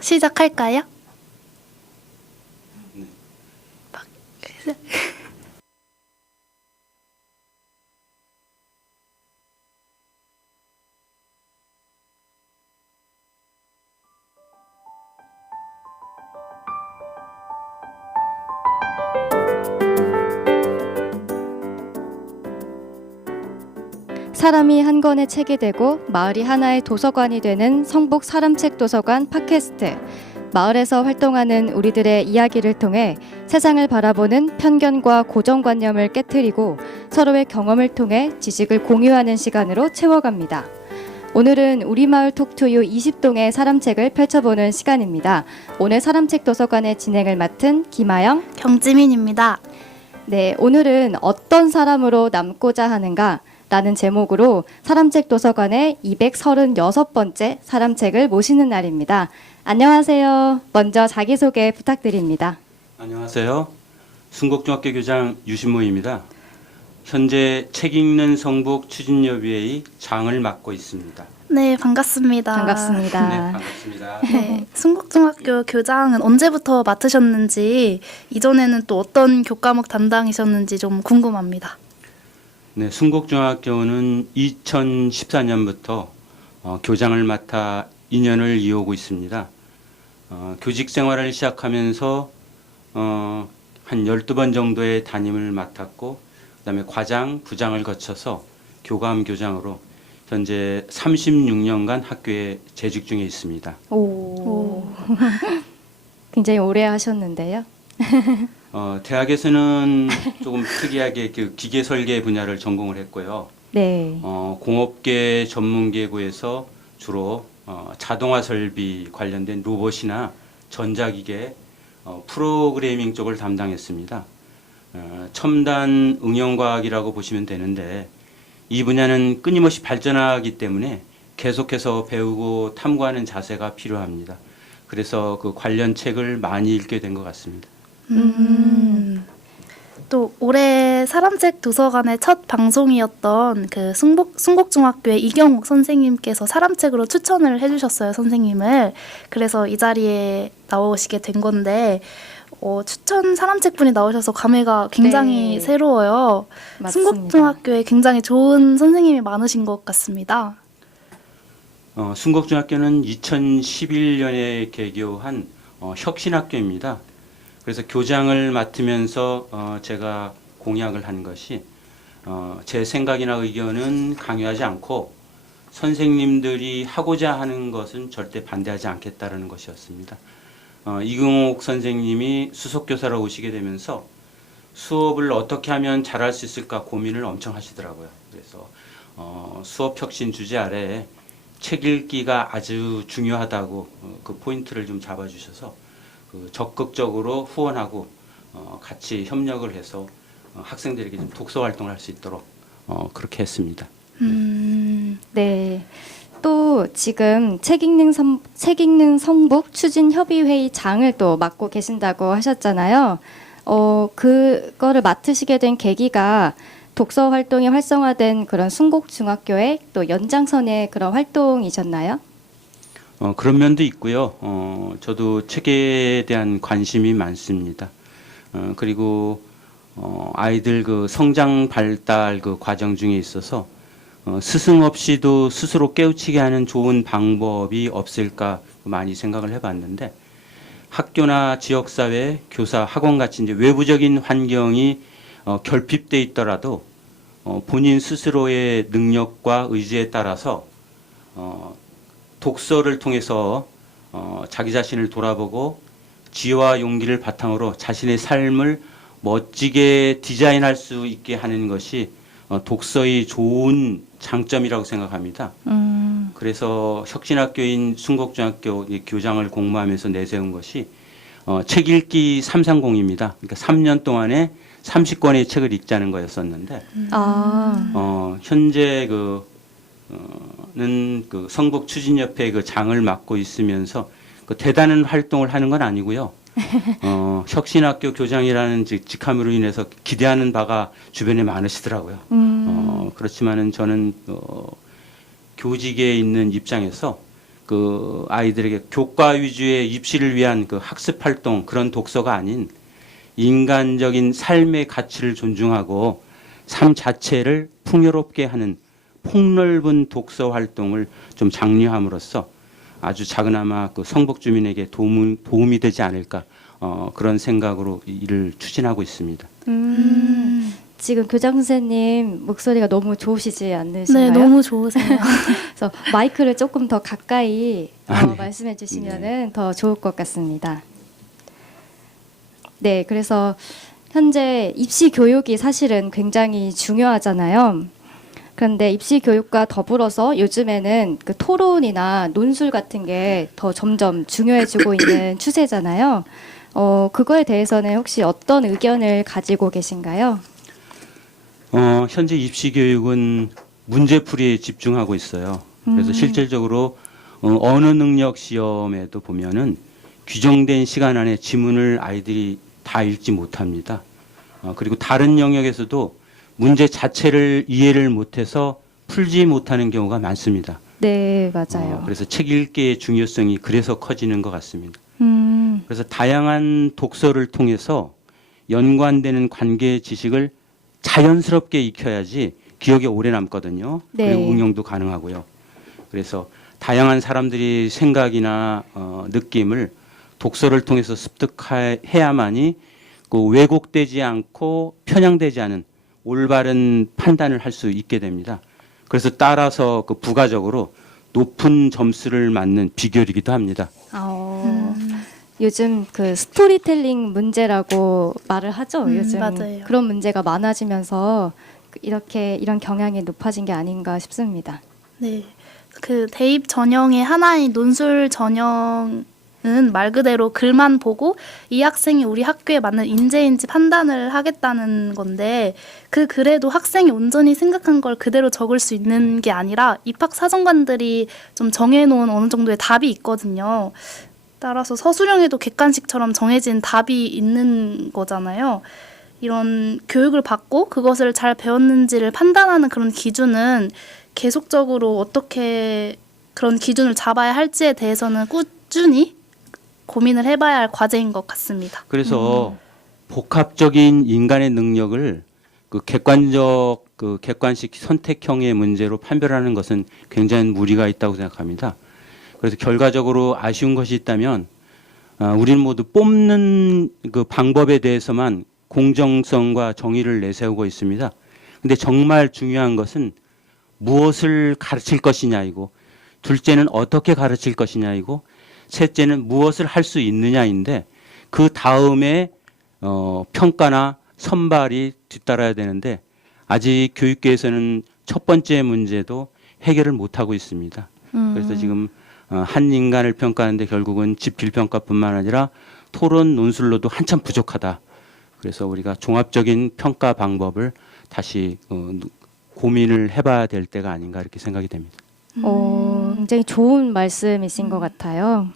시작할까요? 네. 사람이 한 권의 책이 되고 마을이 하나의 도서관이 되는 성북 사람책 도서관 팟캐스트. 마을에서 활동하는 우리들의 이야기를 통해 세상을 바라보는 편견과 고정관념을 깨트리고 서로의 경험을 통해 지식을 공유하는 시간으로 채워갑니다. 오늘은 우리마을 톡투유 20동의 사람책을 펼쳐보는 시간입니다. 오늘 사람책 도서관의 진행을 맡은 김아영, 경지민입니다. 네, 오늘은 어떤 사람으로 남고자 하는가? 라는 제목으로 사람책 도서관의 236번째 사람책을 모시는 날입니다. 안녕하세요. 먼저 자기소개 부탁드립니다. 안녕하세요. 순곡중학교 교장 유신모입니다. 현재 책 읽는 성북 추진협의회의 장을 맡고 있습니다. 네, 반갑습니다. 반갑습니다. 네, 반갑습니다. 네, 순곡중학교 교장은 언제부터 맡으셨는지, 이전에는 또 어떤 교과목 담당이셨는지 좀 궁금합니다. 네, 순곡중학교는 2014년부터 교장을 맡아 2년을 이어오고 있습니다. 교직 생활을 시작하면서 한 12번 정도의 담임을 맡았고 그다음에 과장, 부장을 거쳐서 교감 교장으로 현재 36년간 학교에 재직 중에 있습니다. 오. 굉장히 오래 하셨는데요. 대학에서는 조금 특이하게 그 기계 설계 분야를 전공을 했고요. 네. 공업계 전문기구에서 주로 자동화 설비 관련된 로봇이나 전자기계 프로그래밍 쪽을 담당했습니다. 첨단 응용과학이라고 보시면 되는데 이 분야는 끊임없이 발전하기 때문에 계속해서 배우고 탐구하는 자세가 필요합니다. 그래서 그 관련 책을 많이 읽게 된 것 같습니다. 또 올해 사람책 도서관의 첫 방송이었던 그 순곡중학교의 이경욱 선생님께서 사람책으로 추천을 해주셨어요, 선생님을. 그래서 이 자리에 나오시게 된 건데 추천 사람책 분이 나오셔서 감회가 굉장히 네. 새로워요. 맞습니다. 순곡중학교에 굉장히 좋은 선생님이 많으신 것 같습니다. 순곡중학교는 2011년에 개교한 혁신학교입니다. 그래서 교장을 맡으면서 제가 공약을 한 것이 제 생각이나 의견은 강요하지 않고 선생님들이 하고자 하는 것은 절대 반대하지 않겠다는 것이었습니다. 이경옥 선생님이 수석교사로 오시게 되면서 수업을 어떻게 하면 잘할 수 있을까 고민을 엄청 하시더라고요. 그래서 수업 혁신 주제 아래에 책 읽기가 아주 중요하다고 그 포인트를 좀 잡아주셔서 적극적으로 후원하고 같이 협력을 해서 학생들에게 좀 독서 활동을 할 수 있도록 그렇게 했습니다. 네. 또 지금 책 읽는 성북 추진협의회의 장을 또 맡고 계신다고 하셨잖아요. 그거를 맡으시게 된 계기가 독서 활동이 활성화된 그런 순곡중학교의 또 연장선의 그런 활동이셨나요? 그런 면도 있고요. 저도 책에 대한 관심이 많습니다. 그리고 아이들 그 성장 발달 그 과정 중에 있어서 스승 없이도 스스로 깨우치게 하는 좋은 방법이 없을까 많이 생각을 해봤는데 학교나 지역사회, 교사, 학원 같이 이제 외부적인 환경이 결핍돼 있더라도 본인 스스로의 능력과 의지에 따라서 독서를 통해서 자기 자신을 돌아보고 지혜와 용기를 바탕으로 자신의 삶을 멋지게 디자인할 수 있게 하는 것이 독서의 좋은 장점이라고 생각합니다. 그래서 혁신학교인 순곡중학교 교장을 공모하면서 내세운 것이 책 읽기 330입니다. 그러니까 3년 동안에 30권의 책을 읽자는 거였었는데 현재 는 그 성북 추진협회 그 장을 맡고 있으면서 그 대단한 활동을 하는 건 아니고요. 혁신학교 교장이라는 직함으로 인해서 기대하는 바가 주변에 많으시더라고요. 그렇지만은 저는 교직에 있는 입장에서 그 아이들에게 교과 위주의 입시를 위한 그 학습 활동 그런 독서가 아닌 인간적인 삶의 가치를 존중하고 삶 자체를 풍요롭게 하는 폭넓은 독서 활동을 좀 장려함으로써 아주 작은아마 그 성북 주민에게 도움이 되지 않을까 그런 생각으로 일을 추진하고 있습니다. 지금 교장 선생님 목소리가 너무 좋으시지 않으신가요? 네, 너무 좋으세요. 그래서 마이크를 조금 더 가까이 네. 말씀해 주시면은 더 좋을 것 같습니다. 네, 그래서 현재 입시 교육이 사실은 굉장히 중요하잖아요. 그런데 입시 교육과 더불어서 요즘에는 그 토론이나 논술 같은 게 더 점점 중요해지고 있는 추세잖아요. 그거에 대해서는 혹시 어떤 의견을 가지고 계신가요? 현재 입시 교육은 문제풀이에 집중하고 있어요. 그래서 실질적으로 언어 능력 시험에도 보면은 규정된 시간 안에 지문을 아이들이 다 읽지 못합니다. 그리고 다른 영역에서도 문제 자체를 이해를 못해서 풀지 못하는 경우가 많습니다. 네, 맞아요. 그래서 책 읽기의 중요성이 그래서 커지는 것 같습니다. 그래서 다양한 독서를 통해서 연관되는 관계 지식을 자연스럽게 익혀야지 기억에 오래 남거든요. 네. 그리고 응용도 가능하고요. 그래서 다양한 사람들이 생각이나 느낌을 독서를 통해서 습득해야만이 그 왜곡되지 않고 편향되지 않은 올바른 판단을 할 수 있게 됩니다. 그래서 따라서 그 부가적으로 높은 점수를 맞는 비결이기도 합니다. 요즘 그 스토리텔링 문제라고 말을 하죠. 요즘 맞아요. 그런 문제가 많아지면서 이런 경향이 높아진 게 아닌가 싶습니다. 네, 그 대입 전형의 하나인 논술 전형은 말 그대로 글만 보고 이 학생이 우리 학교에 맞는 인재인지 판단을 하겠다는 건데 그 글에도 학생이 온전히 생각한 걸 그대로 적을 수 있는 게 아니라 입학 사정관들이 좀 정해놓은 어느 정도의 답이 있거든요. 따라서 서술형에도 객관식처럼 정해진 답이 있는 거잖아요. 이런 교육을 받고 그것을 잘 배웠는지를 판단하는 그런 기준은 계속적으로 어떻게 그런 기준을 잡아야 할지에 대해서는 꾸준히 고민을 해봐야 할 과제인 것 같습니다. 그래서 복합적인 인간의 능력을 그 객관식 선택형의 문제로 판별하는 것은 굉장히 무리가 있다고 생각합니다. 그래서 결과적으로 아쉬운 것이 있다면 우리는 모두 뽑는 그 방법에 대해서만 공정성과 정의를 내세우고 있습니다. 근데 정말 중요한 것은 무엇을 가르칠 것이냐이고, 둘째는 어떻게 가르칠 것이냐이고, 셋째는 무엇을 할 수 있느냐인데 그 다음에 평가나 선발이 뒤따라야 되는데 아직 교육계에서는 첫 번째 문제도 해결을 못하고 있습니다. 그래서 지금 한 인간을 평가하는데 결국은 집필평가뿐만 아니라 토론 논술로도 한참 부족하다. 그래서 우리가 종합적인 평가 방법을 다시 고민을 해봐야 될 때가 아닌가 이렇게 생각이 됩니다. 굉장히 좋은 말씀이신 것 같아요.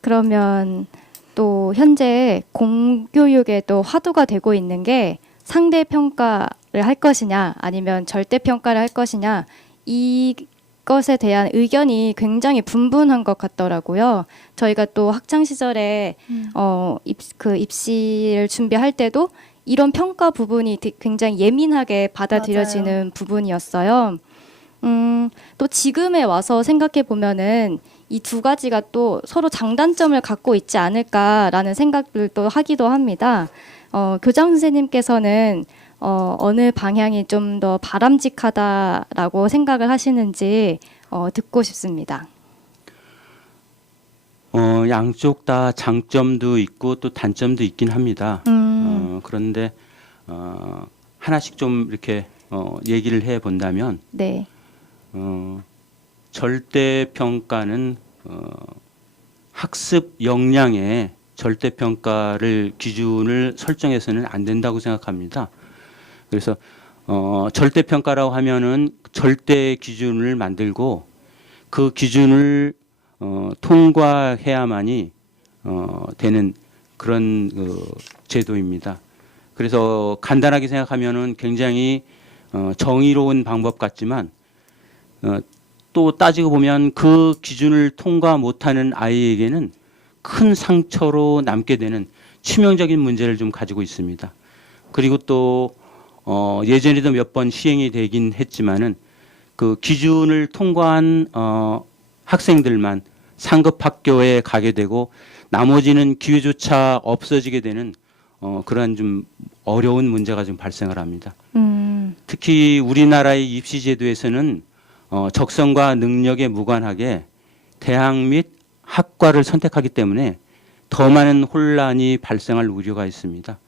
그러면 또 현재 공교육에도 화두가 되고 있는 게 상대 평가를 할 것이냐 아니면 절대 평가를 할 것이냐 이것에 대한 의견이 굉장히 분분한 것 같더라고요. 저희가 또 학창 시절에 입시를 준비할 때도 이런 평가 부분이 굉장히 예민하게 받아들여지는 맞아요. 부분이었어요. 또 지금에 와서 생각해 보면은 이 두 가지가 또 서로 장단점을 갖고 있지 않을까라는 생각들도 하기도 합니다. 교장 선생님께서는 어느 방향이 좀 더 바람직하다라고 생각을 하시는지 듣고 싶습니다. 양쪽 다 장점도 있고 또 단점도 있긴 합니다. 그런데 하나씩 좀 이렇게 얘기를 해 본다면 네. 절대 평가는 학습 역량에 절대 평가를 기준을 설정해서는 안 된다고 생각합니다. 그래서 절대 평가라고 하면은 절대 기준을 만들고 그 기준을 통과해야만이 되는 그런 제도입니다. 그래서 간단하게 생각하면은 굉장히 정의로운 방법 같지만 또 따지고 보면 그 기준을 통과 못하는 아이에게는 큰 상처로 남게 되는 치명적인 문제를 좀 가지고 있습니다. 그리고 또 예전에도 몇 번 시행이 되긴 했지만은 그 기준을 통과한 학생들만 상급 학교에 가게 되고 나머지는 기회조차 없어지게 되는 그러한 좀 어려운 문제가 좀 발생을 합니다. 특히 우리나라의 입시 제도에서는 적성과 능력에 무관하게 대학 및 학과를 선택하기 때문에 더 많은 혼란이 발생할 우려가 있습니다.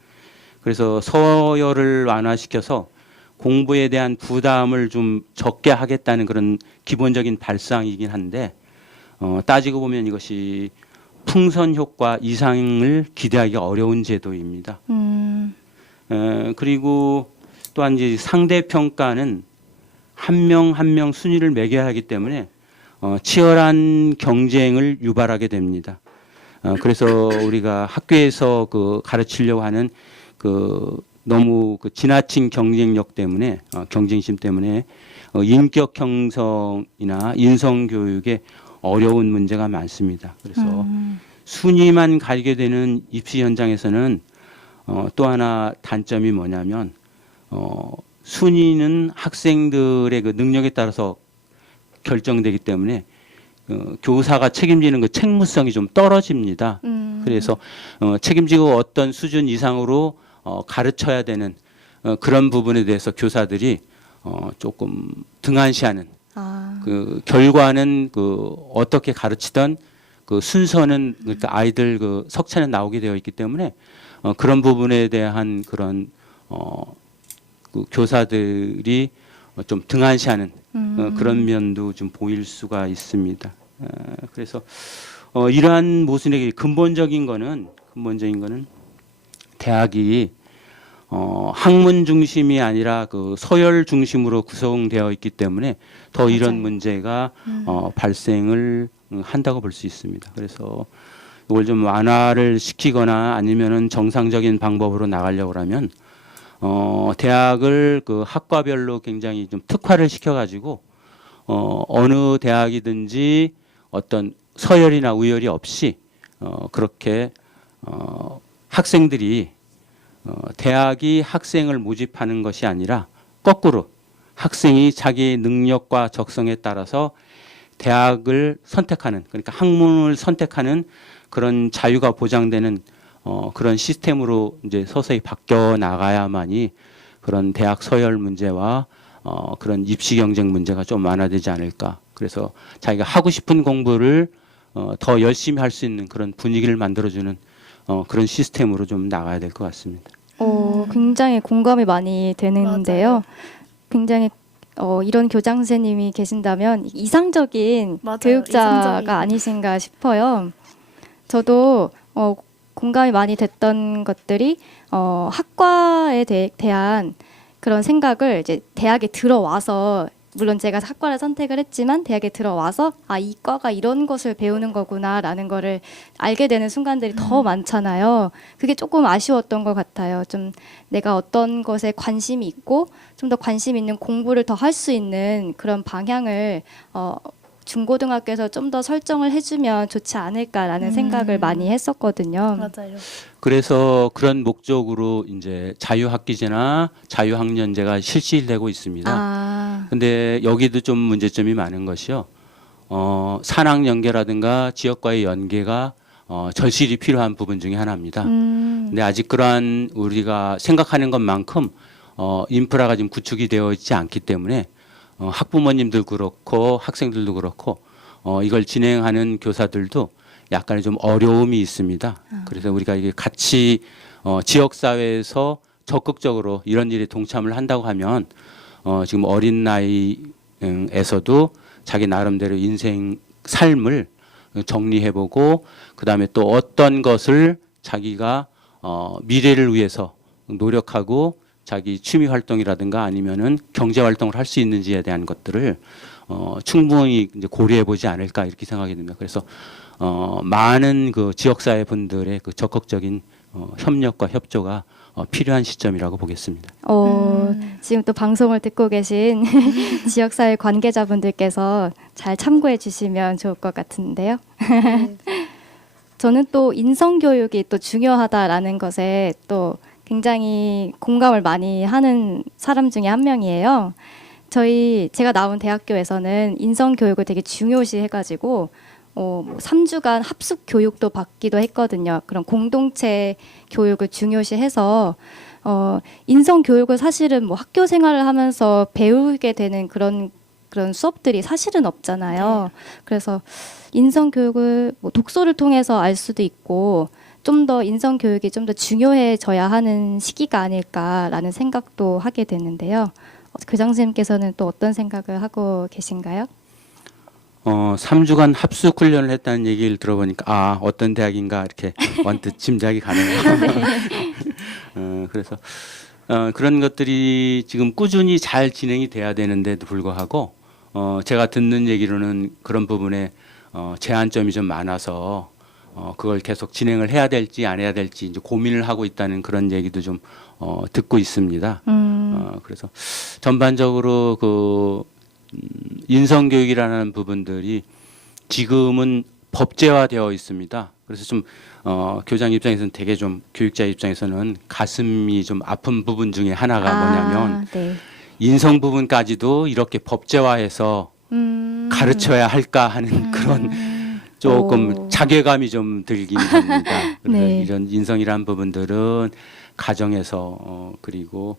그래서 서열을 완화시켜서 공부에 대한 부담을 좀 적게 하겠다는 그런 기본적인 발상이긴 한데 따지고 보면 이것이 풍선 효과 이상을 기대하기 어려운 제도입니다. 그리고 또한 이제 상대 평가는 한 명 한 명 순위를 매겨야 하기 때문에 치열한 경쟁을 유발하게 됩니다. 그래서 우리가 학교에서 그 가르치려고 하는 그 너무 그 지나친 경쟁력 때문에 경쟁심 때문에 인격 형성이나 인성 교육에 어려운 문제가 많습니다. 그래서 순위만 가리게 되는 입시 현장에서는 또 하나 단점이 뭐냐면 순위는 학생들의 그 능력에 따라서 결정되기 때문에 교사가 책임지는 그 책무성이 좀 떨어집니다. 그래서 책임지고 어떤 수준 이상으로 가르쳐야 되는 그런 부분에 대해서 교사들이 조금 등한시하는 그 결과는 그 어떻게 가르치던 그 순서는 그러니까 아이들 그 석차는 나오게 되어 있기 때문에 그런 부분에 대한 그런 그 교사들이 좀 등한시하는 그런 면도 좀 보일 수가 있습니다. 그래서 이러한 모순의 근본적인 거는 대학이 학문 중심이 아니라 그 서열 중심으로 구성되어 있기 때문에 더 이런 문제가 발생을 한다고 볼 수 있습니다. 그래서 이걸 좀 완화를 시키거나 아니면은 정상적인 방법으로 나가려고 하면 대학을 그 학과별로 굉장히 좀 특화를 시켜가지고 어느 대학이든지 어떤 서열이나 우열이 없이 그렇게 학생들이 대학이 학생을 모집하는 것이 아니라 거꾸로 학생이 자기의 능력과 적성에 따라서 대학을 선택하는 그러니까 학문을 선택하는 그런 자유가 보장되는 그런 시스템으로 이제 서서히 바뀌어 나가야만이 그런 대학 서열 문제와 그런 입시 경쟁 문제가 좀 완화되지 않을까. 그래서 자기가 하고 싶은 공부를 더 열심히 할 수 있는 그런 분위기를 만들어주는 그런 시스템으로 좀 나가야 될 것 같습니다. 굉장히 공감이 많이 되는데요. 맞아요. 굉장히 이런 교장 선생님이 계신다면 이상적인 맞아요. 교육자가 이상적인. 아니신가 싶어요. 저도 공감이 많이 됐던 것들이 학과에 대한 그런 생각을 이제 대학에 들어와서 물론 제가 학과를 선택을 했지만 대학에 들어와서 이 과가 이런 것을 배우는 거구나라는 거를 알게 되는 순간들이 더 많잖아요. 그게 조금 아쉬웠던 것 같아요. 좀 내가 어떤 것에 관심이 있고 좀 더 관심 있는 공부를 더 할 수 있는 그런 방향을 중고등학교에서 좀 더 설정을 해주면 좋지 않을까라는 생각을 많이 했었거든요. 맞아요. 그래서 그런 목적으로 이제 자유학기제나 자유학년제가 실시되고 있습니다. 근데 여기도 좀 문제점이 많은 것이요. 산학 연계라든가 지역과의 연계가 절실히 필요한 부분 중에 하나입니다. 근데 아직 그러한 우리가 생각하는 것만큼 인프라가 지금 구축이 되어 있지 않기 때문에 학부모님도 그렇고 학생들도 그렇고 이걸 진행하는 교사들도 약간의 좀 어려움이 있습니다. 그래서 우리가 이게 같이 지역 사회에서 적극적으로 이런 일에 동참을 한다고 하면 지금 어린 나이에서도 자기 나름대로 인생 삶을 정리해보고 그다음에 또 어떤 것을 자기가 미래를 위해서 노력하고 자기 취미 활동이라든가 아니면은 경제 활동을 할 수 있는지에 대한 것들을 충분히 이제 고려해 보지 않을까 이렇게 생각이 듭니다. 그래서 많은 그 지역사회 분들의 그 적극적인 협력과 협조가 필요한 시점이라고 보겠습니다. 지금 또 방송을 듣고 계신 지역사회 관계자분들께서 잘 참고해 주시면 좋을 것 같은데요. 네. 저는 또 인성교육이 또 중요하다라는 것에 또 굉장히 공감을 많이 하는 사람 중에 한 명이에요. 제가 나온 대학교에서는 인성교육을 되게 중요시 해가지고 뭐 3주간 합숙 교육도 받기도 했거든요. 그런 공동체 교육을 중요시해서 인성 교육을 사실은 뭐 학교 생활을 하면서 배우게 되는 그런 수업들이 사실은 없잖아요. 그래서 인성 교육을 뭐 독서를 통해서 알 수도 있고 좀 더 인성 교육이 좀 더 중요해져야 하는 시기가 아닐까라는 생각도 하게 되는데요. 교장 선생님께서는 또 어떤 생각을 하고 계신가요? 3주간 합숙 훈련을 했다는 얘기를 들어보니까 어떤 대학인가 이렇게 언뜻 짐작이 가네요. 그래서 그런 것들이 지금 꾸준히 잘 진행이 돼야 되는데도 불구하고 제가 듣는 얘기로는 그런 부분에 제한점이 좀 많아서 그걸 계속 진행을 해야 될지 안 해야 될지 이제 고민을 하고 있다는 그런 얘기도 좀 듣고 있습니다. 그래서 전반적으로 인성교육이라는 부분들이 지금은 법제화되어 있습니다. 그래서 좀 교장 입장에서는 되게 좀 교육자 입장에서는 가슴이 좀 아픈 부분 중에 하나가 뭐냐면 네. 인성 부분까지도 이렇게 법제화해서 가르쳐야 할까 하는 그런 조금 자괴감이 좀 들긴 합니다. 그래서 네. 이런 인성이란 부분들은 가정에서 그리고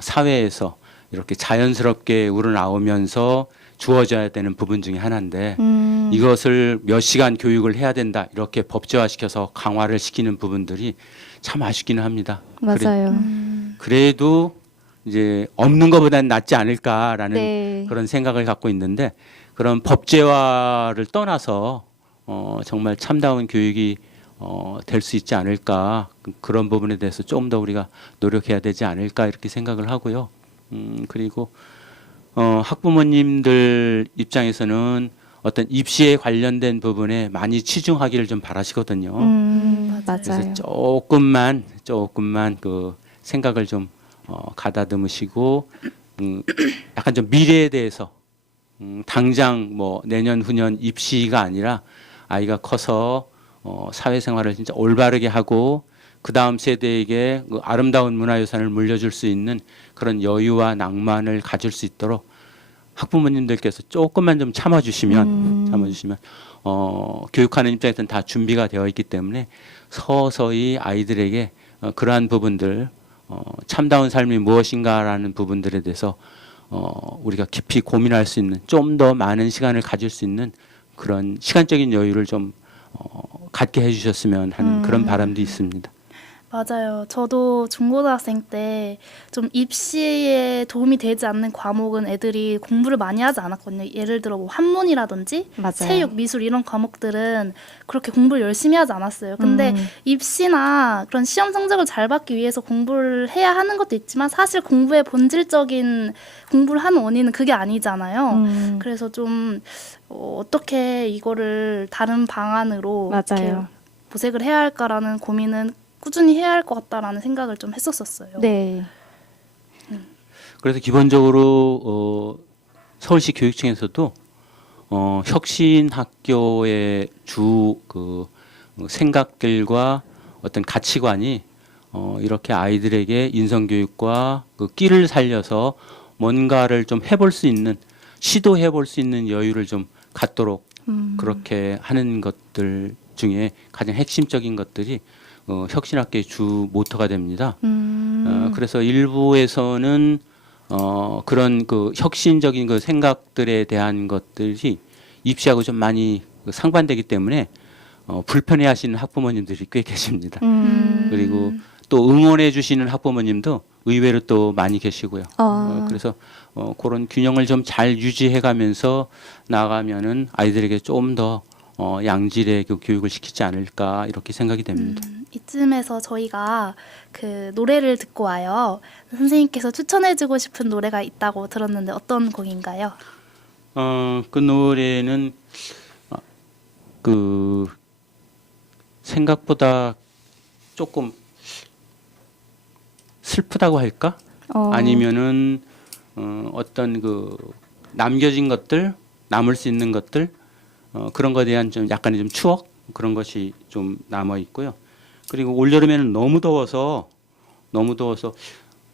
사회에서 이렇게 자연스럽게 우러나오면서 주어져야 되는 부분 중에 하나인데 이것을 몇 시간 교육을 해야 된다 이렇게 법제화시켜서 강화를 시키는 부분들이 참 아쉽기는 합니다. 맞아요. 그래도 이제 없는 것보다는 낫지 않을까라는 네. 그런 생각을 갖고 있는데 그런 법제화를 떠나서 정말 참다운 교육이 될 수 있지 않을까 그런 부분에 대해서 좀 더 우리가 노력해야 되지 않을까 이렇게 생각을 하고요. 그리고 학부모님들 입장에서는 어떤 입시에 관련된 부분에 많이 치중하기를 좀 바라시거든요. 그래서 맞아요. 조금만 그 생각을 좀 가다듬으시고 약간 좀 미래에 대해서 당장 뭐 내년 후년 입시가 아니라 아이가 커서 사회생활을 진짜 올바르게 하고 그 다음 세대에게 그 아름다운 문화유산을 물려줄 수 있는 그런 여유와 낭만을 가질 수 있도록 학부모님들께서 조금만 좀 참아주시면 교육하는 입장에서는 다 준비가 되어 있기 때문에 서서히 아이들에게 그러한 부분들 참다운 삶이 무엇인가라는 부분들에 대해서 우리가 깊이 고민할 수 있는 좀 더 많은 시간을 가질 수 있는 그런 시간적인 여유를 좀 갖게 해주셨으면 하는 그런 바람도 있습니다. 맞아요. 저도 중고등학생 때 좀 입시에 도움이 되지 않는 과목은 애들이 공부를 많이 하지 않았거든요. 예를 들어 뭐 한문이라든지 맞아요. 체육, 미술 이런 과목들은 그렇게 공부를 열심히 하지 않았어요. 근데 입시나 그런 시험 성적을 잘 받기 위해서 공부를 해야 하는 것도 있지만 사실 공부의 본질적인 공부를 하는 원인은 그게 아니잖아요. 그래서 좀 어떻게 이거를 다른 방안으로 이렇게 맞아요. 모색을 해야 할까라는 고민은 꾸준히 해야 할 것 같다라는 생각을 좀 했었어요. 네. 그래서 기본적으로 서울시 교육청에서도 혁신학교의 주 그 생각들과 어떤 가치관이 이렇게 아이들에게 인성교육과 그 끼를 살려서 뭔가를 좀 해볼 수 있는 시도해볼 수 있는 여유를 좀 갖도록 그렇게 하는 것들 중에 가장 핵심적인 것들이 혁신학교의 주 모토가 됩니다. 그래서 일부에서는 그런 그 혁신적인 그 생각들에 대한 것들이 입시하고 좀 많이 상반되기 때문에 불편해하시는 학부모님들이 꽤 계십니다. 그리고 또 응원해 주시는 학부모님도 의외로 또 많이 계시고요. 그래서 그런 균형을 좀 잘 유지해가면서 나가면은 아이들에게 좀 더 양질의 그 교육을 시키지 않을까 이렇게 생각이 됩니다. 이쯤에서 저희가 그 노래를 듣고 와요. 선생님께서 추천해주고 싶은 노래가 있다고 들었는데 어떤 곡인가요? 그 노래는 그 생각보다 조금 슬프다고 할까? 아니면은 어떤 그 남겨진 것들, 남을 수 있는 것들 그런 거에 대한 좀 약간의 좀 추억 그런 것이 좀 남아 있고요. 그리고 올 여름에는 너무 더워서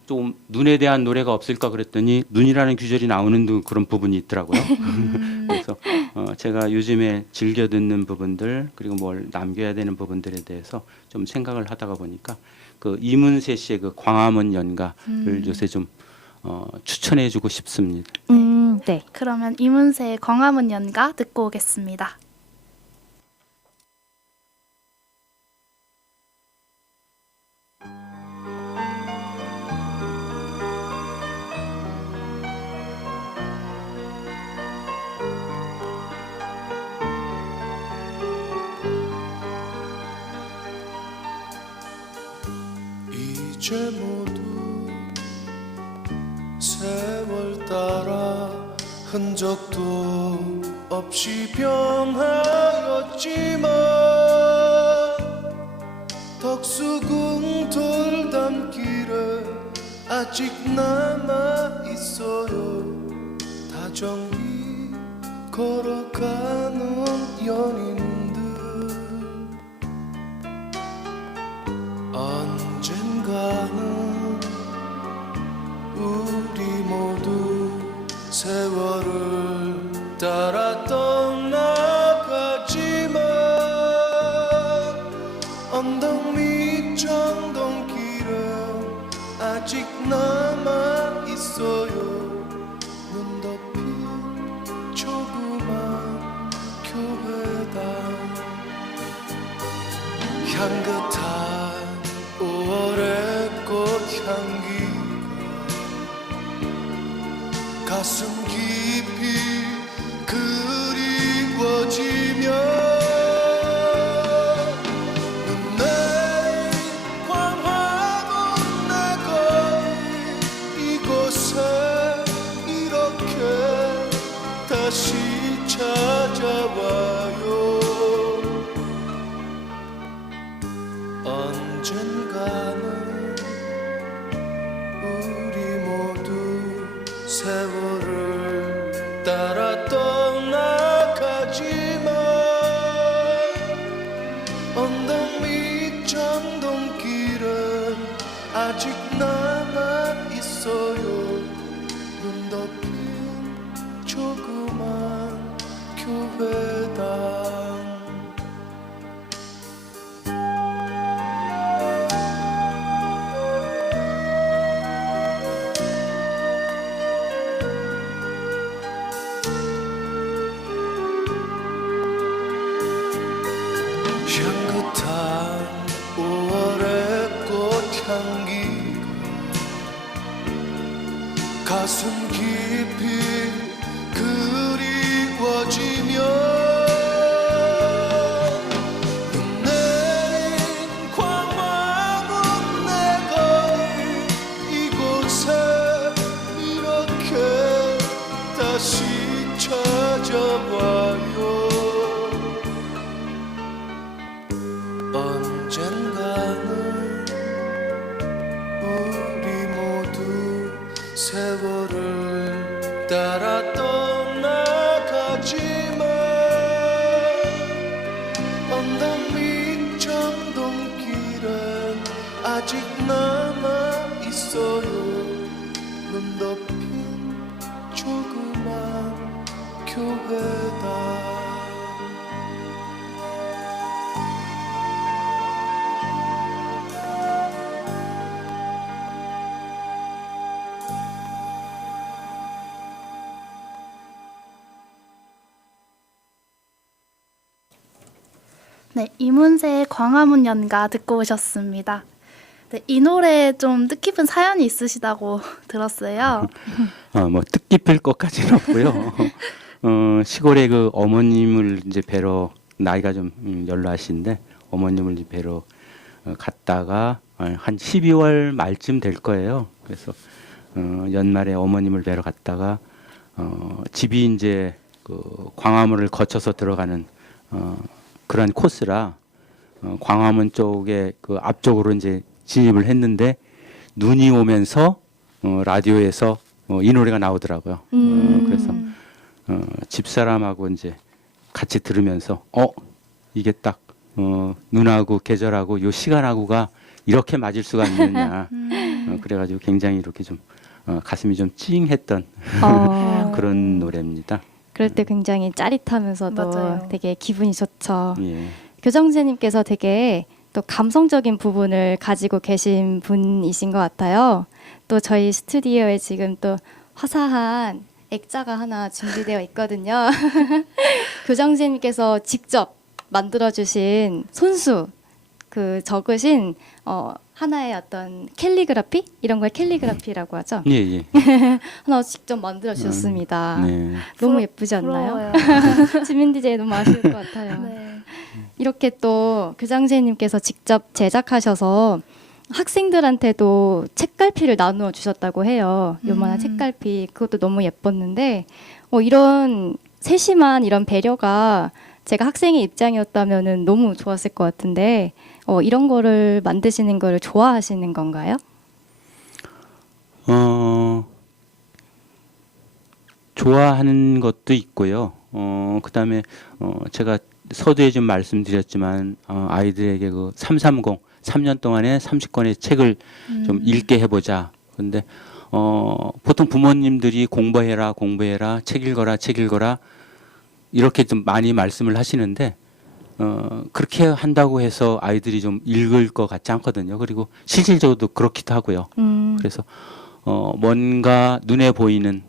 좀 눈에 대한 노래가 없을까 그랬더니 눈이라는 규절이 나오는 그런 부분이 있더라고요. 그래서 제가 요즘에 즐겨 듣는 부분들 그리고 뭘 남겨야 되는 부분들에 대해서 좀 생각을 하다가 보니까 그 이문세 씨의 그 광화문 연가를 요새 좀 추천해주고 싶습니다. 네. 그러면 이문세의 광화문 연가 듣고 오겠습니다. 이제 모두 세월 따라 흔적도 없이 변하였지만 덕수궁 돌담길에 아직 남아 있어요. 다정히 걸어가는 연인들 언젠가는 우리 모두 세월을 따라 떠나가지만 언덕 밑 정동길은 아직 남아 있어요. 눈 덮인 조그만 교회당 향긋한 5월의 꽃향기가 가슴 깊이 그리워지며 눈 내린 광화문 내 거리 이곳에 이렇게 다시 찾아와요. 언젠가는 우리 모두 세월을 따라 떠나가지만 언덕 밑 정동길은 아직 남아 있어요. 눈 덮인 조그만 교회당 향긋한 5월의 꽃향기가 가슴 깊이 그리워지며 눈 내린 광화문 내 거리 이곳에 이렇게 다시 찾아와요. 언젠가는 우리 모두 세월을 따라 떠나가지만 언덕 밑 정동길은 아직 남아 있어요. 눈 덮인 조그만 교회당 네, 이문세의 광화문 연가 듣고 오셨습니다. 네, 이 노래 좀 뜻깊은 사연이 있으시다고 들었어요. 뭐 뜻깊을 것까지는 없고요. 시골에 그 어머님을 이제 뵈러 나이가 좀 연로하신데 어머님을 이제 뵈러 갔다가 한 12월 말쯤 될 거예요. 그래서 연말에 어머님을 뵈러 갔다가 집이 이제 그 광화문을 거쳐서 들어가는 그런 코스라 광화문 쪽에 그 앞쪽으로 이제 진입을 했는데 눈이 오면서 라디오에서 이 노래가 나오더라고요. 그래서 집사람하고 이제 같이 들으면서 이게 딱 눈하고 계절하고 요 시간하고가 이렇게 맞을 수가 있느냐. 그래가지고 굉장히 이렇게 좀 가슴이 좀 찡했던 그런 노래입니다. 그럴 때 굉장히 짜릿하면서도 맞아요. 되게 기분이 좋죠. 예. 교장 선생님께서 되게 또 감성적인 부분을 가지고 계신 분이신 것 같아요. 또 저희 스튜디오에 지금 또 화사한 액자가 하나 준비되어 있거든요. 교장 선생님께서 직접 만들어주신 손수 적으신 하나의 어떤 캘리그라피 이런 걸 캘리그라피라고 하죠. 예, 예. 하나 직접 만들어 주셨습니다. 네. 너무 예쁘지 않나요? 부러워요. 지민 DJ 너무 아쉬울 것 같아요. 네. 이렇게 또 교장 선생님께서 직접 제작하셔서 학생들한테도 책갈피를 나누어 주셨다고 해요. 요만한 책갈피 그것도 너무 예뻤는데 이런 세심한 이런 배려가 제가 학생의 입장이었다면은 너무 좋았을 것 같은데 이런 거를 만드시는 거를 좋아하시는 건가요? 좋아하는 것도 있고요. 그다음에 제가 서두에 좀 말씀드렸지만 아이들에게 그 330 3년 동안에 30권의 책을 좀 읽게 해보자. 근데 보통 부모님들이 공부해라, 책 읽어라 이렇게 좀 많이 말씀을 하시는데 그렇게 한다고 해서 아이들이 좀 읽을 것 같지 않거든요. 그리고 실질적으로도 그렇기도 하고요. 그래서 뭔가 눈에 보이는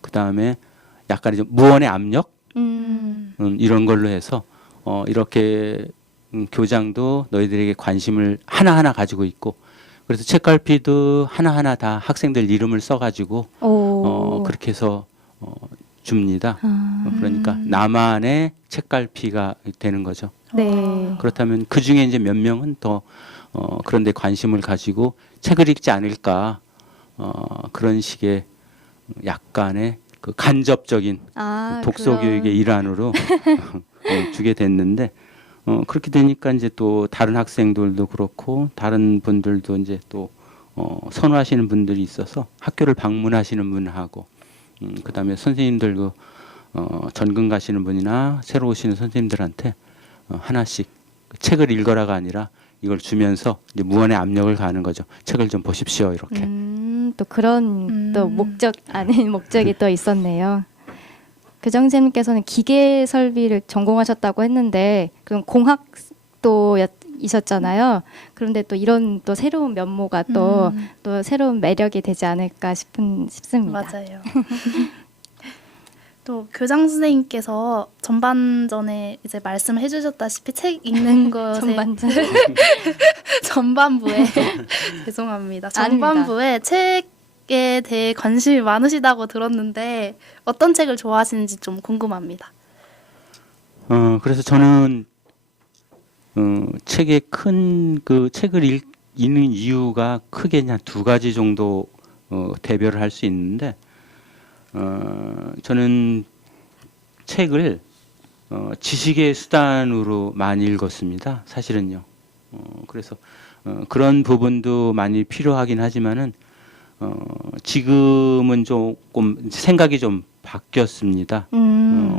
그다음에 약간의 좀 무언의 압력 이런 걸로 해서 이렇게 교장도 너희들에게 관심을 하나하나 가지고 있고 그래서 책갈피도 하나하나 다 학생들 이름을 써가지고 그렇게 해서 줍니다. 그러니까 나만의 책갈피가 되는 거죠. 네. 그렇다면 그 중에 이제 몇 명은 더 그런 데 관심을 가지고 책을 읽지 않을까 그런 식의 약간의 그 간접적인 독서 교육의 일환으로 주게 됐는데 그렇게 되니까 이제 또 다른 학생들도 그렇고 다른 분들도 이제 또 선호하시는 분들이 있어서 학교를 방문하시는 분하고 그다음에 선생님들 그 전근 가시는 분이나 새로 오시는 선생님들한테 하나씩 책을 읽어라가 아니라 이걸 주면서 이제 무언의 압력을 가하는 거죠. 책을 좀 보십시오 이렇게. 또 그런 또 목적 아닌 목적이 또 있었네요. 교장 선생님께서는 기계 설비를 전공하셨다고 했는데 그럼 공학도 이셨잖아요. 그런데 또 이런 또 새로운 면모가 또 새로운 매력이 되지 않을까 싶습니다. 맞아요. 또 교장 선생님께서 전반전에 이제 말씀해 주셨다시피 책 읽는 것에 전반부에 죄송합니다. 전반부에 책에 대해 관심이 많으시다고 들었는데 어떤 책을 좋아하시는지 좀 궁금합니다. 그래서 저는 책의 큰 그 책을 읽는 이유가 크게 그냥 두 가지 정도 대별을 할 수 있는데 저는 책을 지식의 수단으로 많이 읽었습니다. 사실은요. 그래서 그런 부분도 많이 필요하긴 하지만은 지금은 조금 생각이 좀 바뀌었습니다.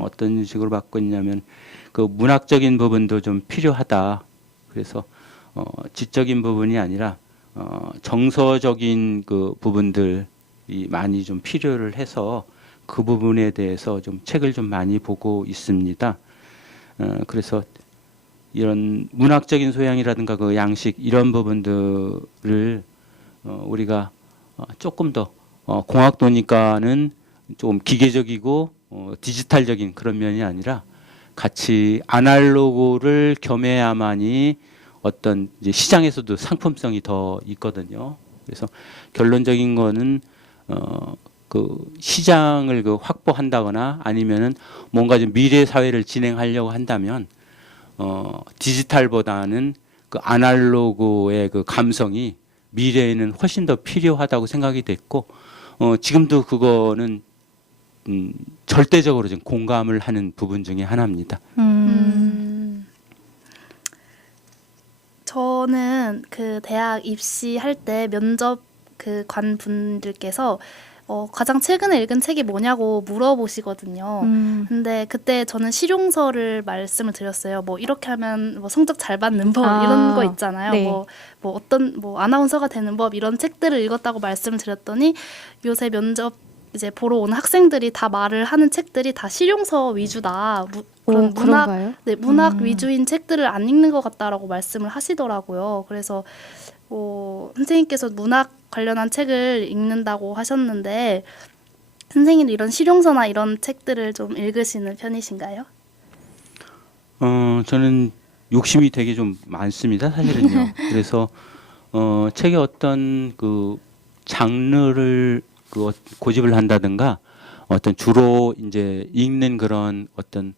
어떤 식으로 바꿨냐면 그 문학적인 부분도 좀 필요하다. 그래서 지적인 부분이 아니라 정서적인 그 부분들이 많이 좀 필요를 해서 그 부분에 대해서 좀 책을 좀 많이 보고 있습니다. 그래서 이런 문학적인 소양이라든가 그 양식 이런 부분들을 우리가 조금 더 공학도니까는 좀 기계적이고 디지털적인 그런 면이 아니라 같이 아날로그를 겸해야만이 어떤 이제 시장에서도 상품성이 더 있거든요. 그래서 결론적인 거는 그 시장을 그 확보한다거나 아니면은 뭔가 좀 미래 사회를 진행하려고 한다면 디지털보다는 그 아날로그의 그 감성이 미래에는 훨씬 더 필요하다고 생각이 됐고 지금도 그거는 절대적으로 좀 공감을 하는 부분 중에 하나입니다. 저는 그 대학 입시할 때 면접 그 관 분들께서 가장 최근에 읽은 책이 뭐냐고 물어보시거든요. 근데 그때 저는 실용서를 말씀을 드렸어요. 뭐 이렇게 하면 뭐 성적 잘 받는 법 이런 거 있잖아요. 네. 뭐 어떤 뭐 아나운서가 되는 법 이런 책들을 읽었다고 말씀을 드렸더니 요새 면접 이제 보러 오는 학생들이 다 말을 하는 책들이 다 실용서 위주다. 그런 문학 그런가요? 문학 위주인 책들을 안 읽는 것 같다라고 말씀을 하시더라고요. 그래서 선생님께서 문학 관련한 책을 읽는다고 하셨는데 선생님도 이런 실용서나 이런 책들을 좀 읽으시는 편이신가요? 저는 욕심이 되게 좀 많습니다, 사실은요. 그래서 책의 어떤 그 장르를 고집을 한다든가 어떤 주로 이제 읽는 그런 어떤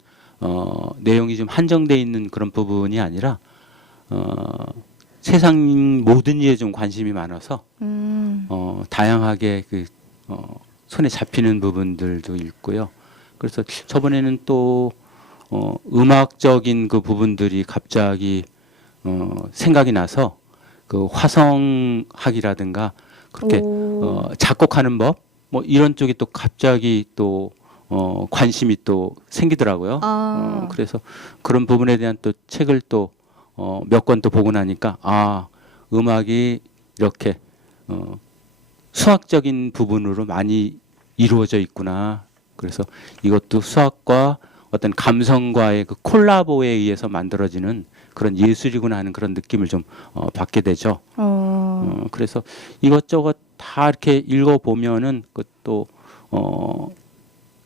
내용이 좀 한정돼 있는 그런 부분이 아니라 세상 모든 일에 좀 관심이 많아서 다양하게 손에 잡히는 부분들도 있고요. 그래서 저번에는 또 음악적인 그 부분들이 갑자기 생각이 나서 그 화성학이라든가 그렇게 작곡하는 법 뭐 이런 쪽이 또 갑자기 또 관심이 또 생기더라고요. 그래서 그런 부분에 대한 또 책을 또 몇 권 또 보고 나니까 음악이 이렇게 수학적인 부분으로 많이 이루어져 있구나. 그래서 이것도 수학과 어떤 감성과의 그 콜라보에 의해서 만들어지는 그런 예술이구나 하는 그런 느낌을 좀 받게 되죠. 그래서 이것저것 다 이렇게 읽어보면은 그또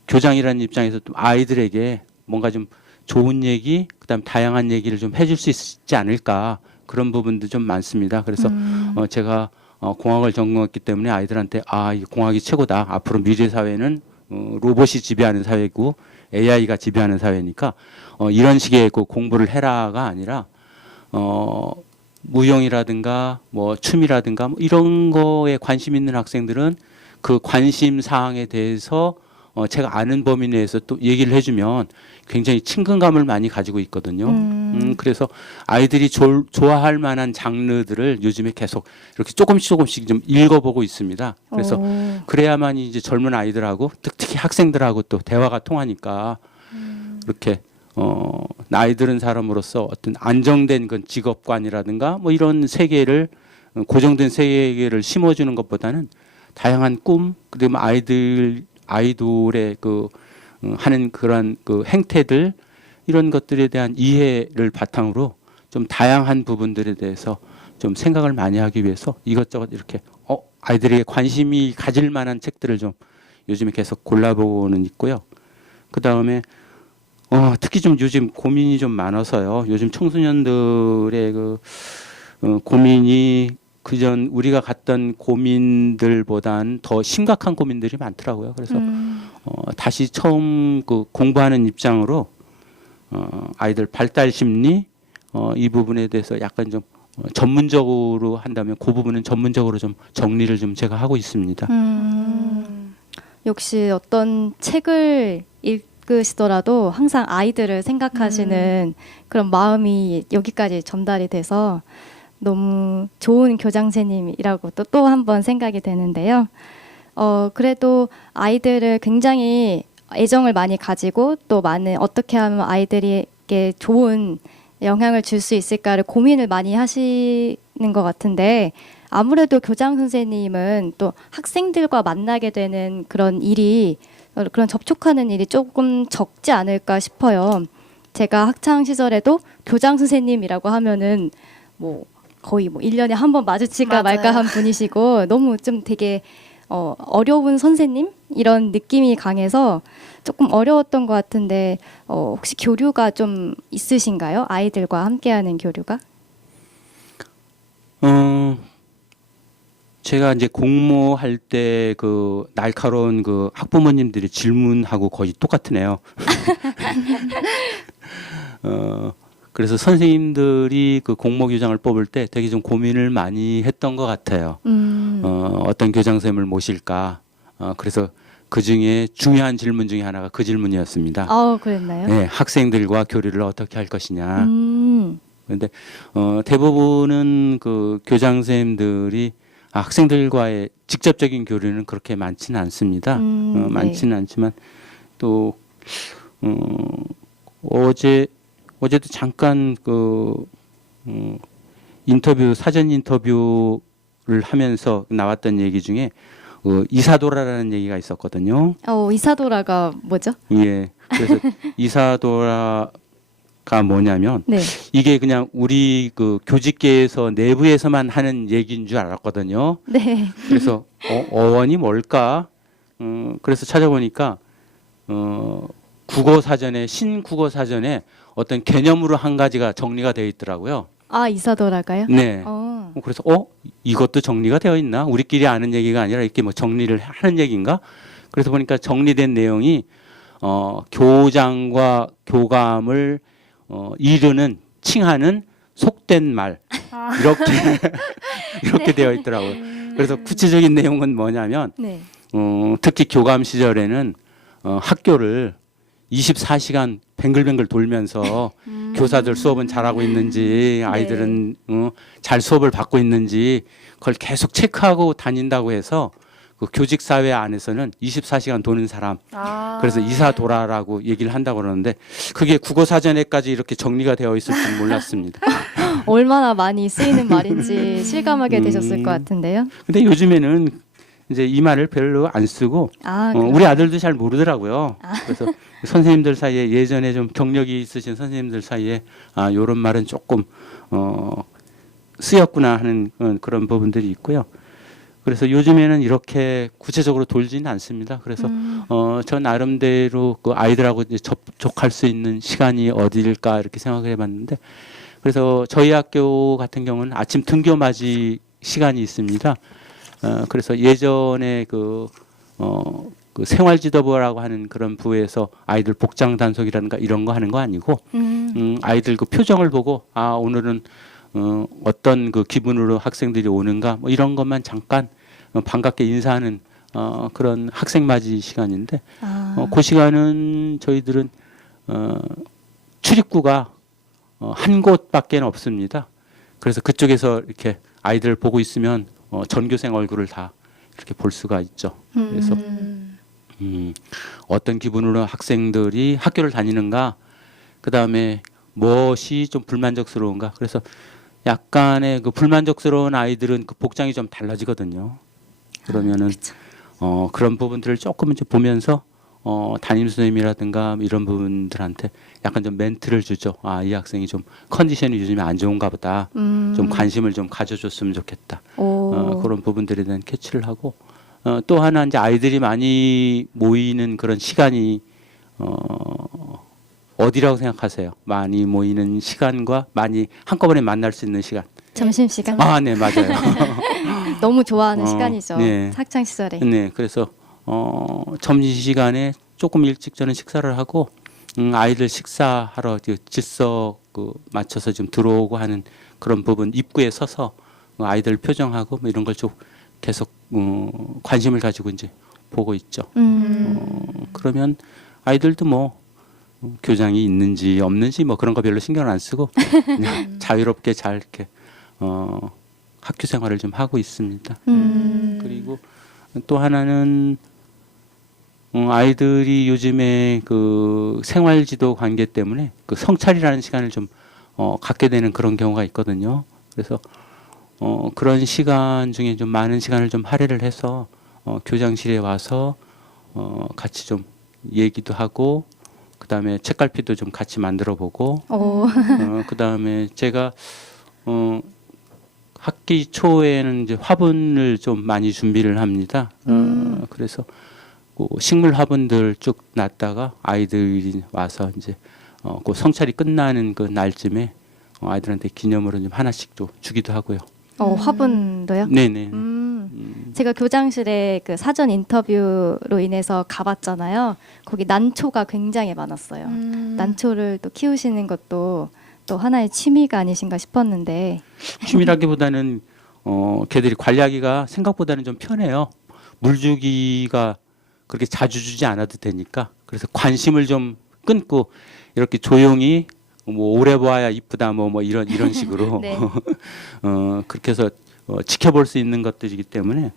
교장이라는 입장에서 또 아이들에게 뭔가 좀 좋은 얘기, 그다음 다양한 얘기를 좀 해줄 수 있지 않을까 그런 부분도 좀 많습니다. 그래서 제가 공학을 전공했기 때문에 아이들한테 이 공학이 최고다. 앞으로 미래 사회는 로봇이 지배하는 사회고 AI가 지배하는 사회니까 이런 식의 그 공부를 해라가 아니라 무용이라든가 뭐 춤이라든가 뭐 이런 거에 관심 있는 학생들은 그 관심 사항에 대해서 제가 아는 범위 내에서 또 얘기를 해주면 굉장히 친근감을 많이 가지고 있거든요. 그래서 아이들이 좋아할 만한 장르들을 요즘에 계속 이렇게 조금씩 좀 읽어보고 있습니다. 그래서 그래야만 이제 젊은 아이들하고 특히 학생들하고 또 대화가 통하니까 이렇게 나이 들은 사람으로서 어떤 안정된 그 직업관이라든가 뭐 이런 세계를 고정된 세계를 심어주는 것보다는 다양한 꿈, 그다음에 아이돌의 하는 그런 행태들 이런 것들에 대한 이해를 바탕으로 좀 다양한 부분들에 대해서 좀 생각을 많이 하기 위해서 이것저것 이렇게 아이들에게 관심이 가질 만한 책들을 좀 요즘에 계속 골라보고는 있고요. 그 다음에 특히 좀 요즘 고민이 좀 많아서요. 요즘 청소년들의 고민이 그전 우리가 갔던 고민들보단 더 심각한 고민들이 많더라고요. 그래서 다시 처음 공부하는 입장으로 아이들 발달 심리 이 부분에 대해서 약간 좀 전문적으로 한다면 그 부분은 전문적으로 좀 정리를 좀 제가 하고 있습니다. 역시 어떤 책을 읽으시더라도 항상 아이들을 생각하시는 그런 마음이 여기까지 전달이 돼서 너무 좋은 교장선생님이라고 또 한 번 생각이 되는데요. 그래도 아이들을 굉장히 애정을 많이 가지고 또 많은 어떻게 하면 아이들에게 좋은 영향을 줄 수 있을까를 고민을 많이 하시는 것 같은데 아무래도 교장 선생님은 또 학생들과 만나게 되는 그런 접촉하는 일이 조금 적지 않을까 싶어요. 제가 학창 시절에도 교장 선생님이라고 하면은 거의 1년에 한 번 마주칠까 말까 한 분이시고 너무 좀 되게 어려운 선생님 이런 느낌이 강해서 조금 어려웠던 것 같은데 혹시 교류가 좀 있으신가요? 아이들과 함께하는 교류가? 제가 이제 공모할 때 날카로운 학부모님들이 질문하고 거의 똑같으네요. 그래서 선생님들이 공모 교장을 뽑을 때 되게 좀 고민을 많이 했던 것 같아요. 어떤 교장 선생님을 모실까. 그래서 그 중에 중요한 질문 중에 하나가 그 질문이었습니다. 그랬나요? 네, 학생들과 교류를 어떻게 할 것이냐. 그런데 대부분은 그 교장 선생님들이 학생들과의 직접적인 교류는 그렇게 많지는 않습니다. 네. 많지는 않지만 또 어제도 잠깐 사전 인터뷰를 하면서 나왔던 얘기 중에 이사도라라는 얘기가 있었거든요. 이사도라가 뭐죠? 예. 그래서 이사도라가 뭐냐면 네. 이게 그냥 우리 그 교직계에서 내부에서만 하는 얘기인 줄 알았거든요. 네. 그래서 어원이 뭘까? 그래서 찾아보니까 국어 사전에 신국어 사전에 어떤 개념으로 한 가지가 정리가 되어 있더라고요. 이사도라가요? 네. 어. 그래서 이것도 정리가 되어 있나? 우리끼리 아는 얘기가 아니라 이렇게 뭐 정리를 하는 얘기인가? 그래서 보니까 정리된 내용이 교장과 교감을 이르는 칭하는 속된 말 이렇게 이렇게 되어 있더라고요. 그래서 구체적인 내용은 뭐냐면 네. 특히 교감 시절에는 학교를 24시간 뱅글뱅글 돌면서 교사들 수업은 잘하고 있는지 아이들은 잘 수업을 받고 있는지 그걸 계속 체크하고 다닌다고 해서 그 교직 사회 안에서는 24시간 도는 사람 그래서 이사도라라고 얘기를 한다고 그러는데 그게 국어 사전에까지 이렇게 정리가 되어 있을 줄 몰랐습니다. 얼마나 많이 쓰이는 말인지 실감하게 되셨을 것 같은데요. 근데 요즘에는 이제 이 말을 별로 안 쓰고 우리 아들도 잘 모르더라고요. 그래서 선생님들 사이에 예전에 좀 경력이 있으신 선생님들 사이에 이런 말은 조금 쓰였구나 하는 그런 부분들이 있고요. 그래서 요즘에는 이렇게 구체적으로 돌지는 않습니다. 그래서 저 나름대로 그 아이들하고 이제 접촉할 수 있는 시간이 어디일까 이렇게 생각을 해봤는데 그래서 저희 학교 같은 경우는 아침 등교 맞이 시간이 있습니다. 그래서 예전에 그 생활지도부라고 하는 그런 부에서 아이들 복장 단속이라든가 이런 거 하는 거 아니고 아이들 그 표정을 보고 오늘은 어떤 그 기분으로 학생들이 오는가 뭐 이런 것만 잠깐 반갑게 인사하는 그런 학생 맞이 시간인데 그 시간은 저희들은 출입구가 한 곳밖에 없습니다. 그래서 그쪽에서 이렇게 아이들 보고 있으면 전교생 얼굴을 다 이렇게 볼 수가 있죠. 그래서 어떤 기분으로 학생들이 학교를 다니는가, 그 다음에 무엇이 좀 불만족스러운가. 그래서 약간의 그 불만족스러운 아이들은 그 복장이 좀 달라지거든요. 그러면은 그런 부분들을 조금 이제 보면서 담임 선생님이라든가 이런 부분들한테 약간 좀 멘트를 주죠. 이 학생이 좀 컨디션이 요즘에 안 좋은가 보다. 좀 관심을 좀 가져줬으면 좋겠다. 그런 부분들에 대한 캐치를 하고 또 하나 이제 아이들이 많이 모이는 그런 시간이 어디라고 생각하세요? 많이 모이는 시간과 많이 한꺼번에 만날 수 있는 시간. 점심시간? 네, 맞아요. 너무 좋아하는 시간이죠. 네. 학창 시절에. 네, 그래서 점심시간에 조금 일찍 저는 식사를 하고 아이들 식사하러 질서 맞춰서 좀 들어오고 하는 그런 부분 입구에 서서 아이들 표정하고 뭐 이런 걸 좀 계속 관심을 가지고 이제 보고 있죠. 그러면 아이들도 뭐 교장이 있는지 없는지 뭐 그런 거 별로 신경을 안 쓰고 그냥 자유롭게 잘 이렇게 학교 생활을 좀 하고 있습니다. 그리고 또 하나는 아이들이 요즘에 그 생활지도 관계 때문에 그 성찰이라는 시간을 좀 갖게 되는 그런 경우가 있거든요. 그래서 그런 시간 중에 좀 많은 시간을 좀 할애를 해서 교장실에 와서 같이 좀 얘기도 하고 그다음에 책갈피도 좀 같이 만들어 보고 그다음에 제가 학기 초에는 이제 화분을 좀 많이 준비를 합니다. 그래서 그 식물 화분들 쭉 놨다가 아이들이 와서 이제 그 성찰이 끝나는 그 날쯤에 아이들한테 기념으로 좀 하나씩 또 주기도 하고요. 화분도요? 네네. 제가 교장실에 그 사전 인터뷰로 인해서 가봤잖아요. 거기 난초가 굉장히 많았어요. 난초를 또 키우시는 것도 또 하나의 취미가 아니신가 싶었는데. 취미라기보다는 걔들이 관리하기가 생각보다는 좀 편해요. 물 주기가 그렇게 자주 주지 않아도 되니까. 그래서 관심을 좀 끊고 이렇게 조용히 뭐 오래 봐야 이쁘다 뭐 이런 식으로 네. 그렇게 해서 지켜볼 수 있는 것들이기 때문에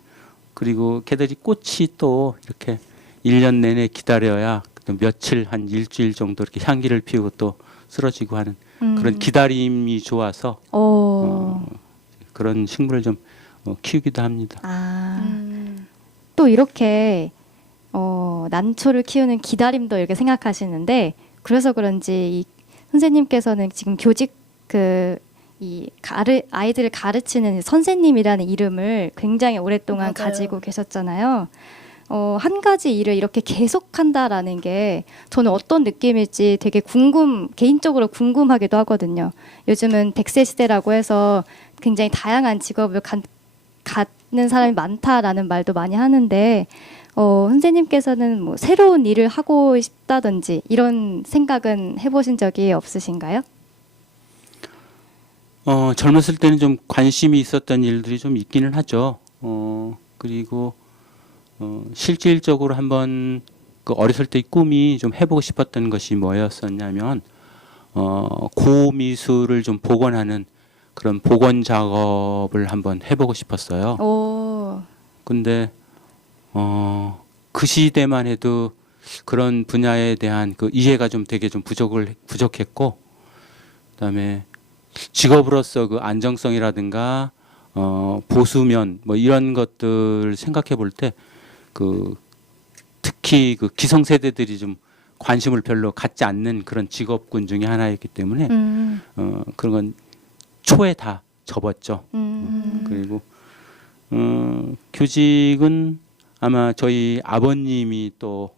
그리고 걔들이 꽃이 또 이렇게 1년 내내 기다려야 또 며칠 한 일주일 정도 이렇게 향기를 피우고 또 쓰러지고 하는 그런 기다림이 좋아서 그런 식물을 좀 키우기도 합니다. 또 이렇게 난초를 키우는 기다림도 이렇게 생각하시는데 그래서 그런지 이 선생님께서는 지금 교직 아이들을 가르치는 선생님이라는 이름을 굉장히 오랫동안 맞아요. 가지고 계셨잖아요. 한 가지 일을 이렇게 계속한다라는 게 저는 어떤 느낌일지 되게 개인적으로 궁금하기도 하거든요. 요즘은 100세 시대라고 해서 굉장히 다양한 직업을 갖는 사람이 많다라는 말도 많이 하는데 선생님께서는 뭐 새로운 일을 하고 싶다든지 이런 생각은 해보신 적이 없으신가요? 젊었을 때는 좀 관심이 있었던 일들이 좀 있기는 하죠. 그리고 실질적으로 한번 그 어렸을 때의 꿈이 좀 해보고 싶었던 것이 뭐였었냐면 고미술을 좀 복원하는 그런 복원 작업을 한번 해보고 싶었어요. 근데 그 시대만 해도 그런 분야에 대한 그 이해가 좀 되게 좀 부족했고, 그다음에 직업으로서 그 안정성이라든가 보수면 뭐 이런 것들 생각해 볼 때 그 특히 그 기성세대들이 좀 관심을 별로 갖지 않는 그런 직업군 중에 하나였기 때문에 그런 건 초에 다 접었죠. 그리고 교직은 아마 저희 아버님이 또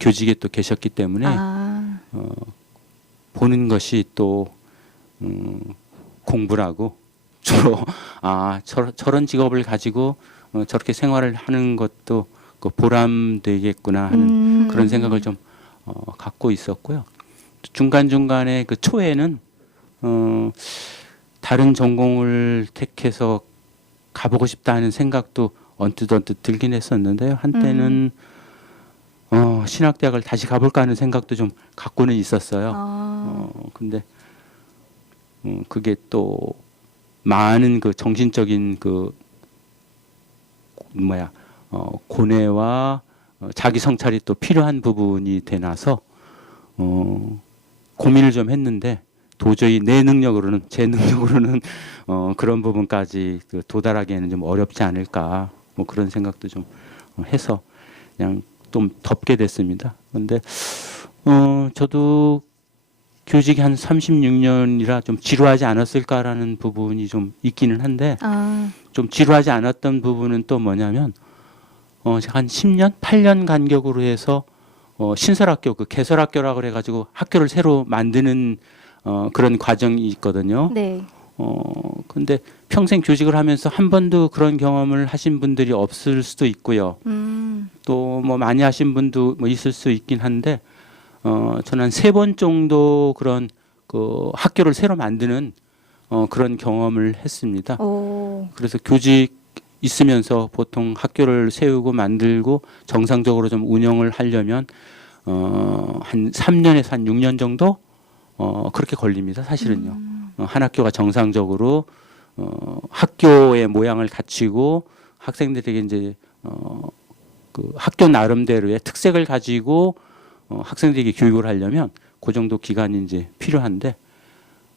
교직에 또 계셨기 때문에 보는 것이 또 공부라고 주로 저런 직업을 가지고 저렇게 생활을 하는 것도 그 보람 되겠구나 하는 그런 생각을 좀 갖고 있었고요. 중간 중간에 그 초에는 다른 전공을 택해서 가보고 싶다 하는 생각도 언뜻 들긴 했었는데요. 한때는 신학대학을 다시 가볼까 하는 생각도 좀 갖고는 있었어요. 근데 그게 또 많은 그 정신적인 그 고뇌와 자기 성찰이 또 필요한 부분이 되나서 고민을 좀 했는데 도저히 제 능력으로는 그런 부분까지 그 도달하기에는 좀 어렵지 않을까 뭐 그런 생각도 좀 해서 그냥 좀 덮게 됐습니다. 그런데 저도 교직이 한 36년이라 좀 지루하지 않았을까라는 부분이 좀 있기는 한데 좀 지루하지 않았던 부분은 또 뭐냐면 제가 한 10년, 8년 간격으로 해서 신설학교, 그 개설학교라고 그래가지고 학교를 새로 만드는 그런 과정이 있거든요. 네. 근데 평생 교직을 하면서 한 번도 그런 경험을 하신 분들이 없을 수도 있고요. 또 뭐 많이 하신 분도 뭐 있을 수 있긴 한데 저는 한 3번 정도 그런 그 학교를 새로 만드는 그런 경험을 했습니다. 그래서 교직 있으면서 보통 학교를 세우고 만들고 정상적으로 좀 운영을 하려면 한 3년에서 한 6년 정도 그렇게 걸립니다. 사실은요. 한 학교가 정상적으로 학교의 모양을 갖추고 학생들에게 이제 그 학교 나름대로의 특색을 가지고 학생들에게 교육을 하려면 그 정도 기간이 이제 필요한데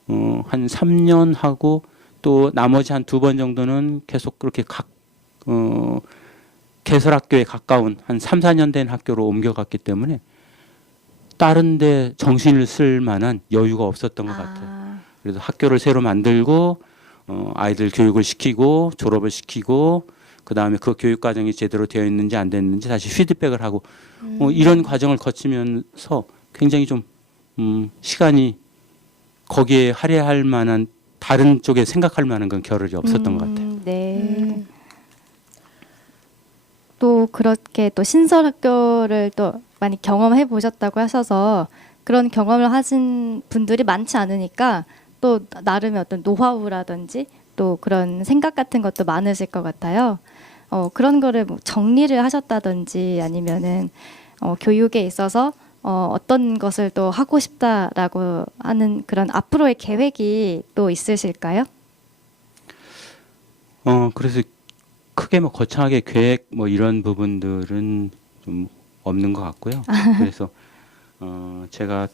한 3년 하고 또 나머지 한 2번 정도는 계속 그렇게 개설학교에 가까운 한 3, 4년 된 학교로 옮겨갔기 때문에 다른 데 정신을 쓸 만한 여유가 없었던 것 같아요. 그래서 학교를 새로 만들고 아이들 교육을 시키고 졸업을 시키고 그다음에 그 교육 과정이 제대로 되어 있는지 안 됐는지 다시 피드백을 하고 이런 과정을 거치면서 굉장히 좀 시간이 거기에 할애할 만한 다른 쪽에 생각할 만한 건 겨를이 없었던 것 같아요. 네. 또 그렇게 또 신설학교를 또 많이 경험해 보셨다고 하셔서 그런 경험을 하신 분들이 많지 않으니까 또 나름의 어떤 노하우라든지 또 그런 생각 같은 것도 많으실 것 같아요. 그런 거를 뭐 정리를 하셨다든지 아니면은 교육에 있어서 어떤 것을 또 하고 싶다라고 하는 그런 앞으로의 계획이 또 있으실까요? 그래서 크게 뭐 거창하게 계획 뭐 이런 부분들은 좀 없는 것 같고요. 그래서 제가